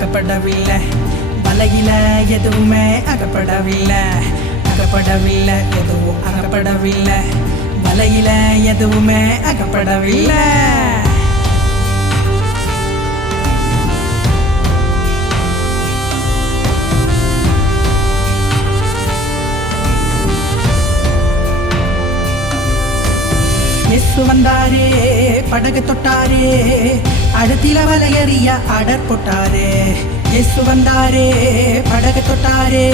அகப்படவில்லை, வலையில எதுவுமே அகப்படவில்லை, அகப்படவில்லை, எதுவும் அகப்படவில்லை, வலையில எதுவுமே அகப்படவில்லை. இயேசு வந்தாரே, படகு தொட்டாரே, அடுத்தில வலையறிய அடர் போட்டாரே. இயேசு வந்தாரே, படகு தொட்டாரே,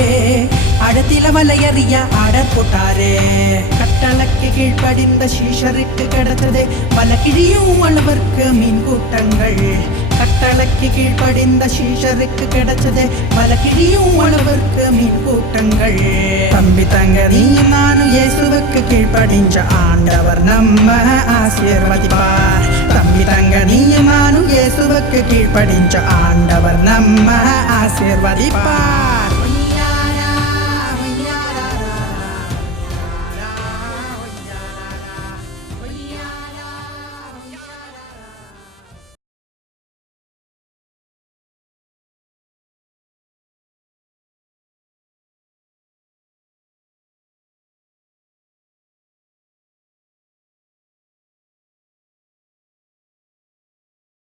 அடுத்தில வலையறிய அடர் போட்டாரே. கட்டளைக்கு கீழ்ப்படிந்த சீஷருக்கு கிடைத்ததே பல கிழியும் அளவிற்கு மீன் கூட்டங்கள். கட்டளைக்கு கீழ்ப்படிந்த சீஷருக்கு கிடைச்சதே பல கிழியும் அளவிற்கு மீன் கூட்டங்கள். தம்பி தங்க நீயும் நானும் இயேசுவுக்கு கீழ்ப்படிஞ்ச ஆண்டவர் நம்ம ஆசீர்வதிப்பார். தம்பி தங்க நீயும் நானும் இயேசுவுக்கு கீழ்ப்படிஞ்ச ஆண்டவர் நம்ம ஆசீர்வதிப்பார்.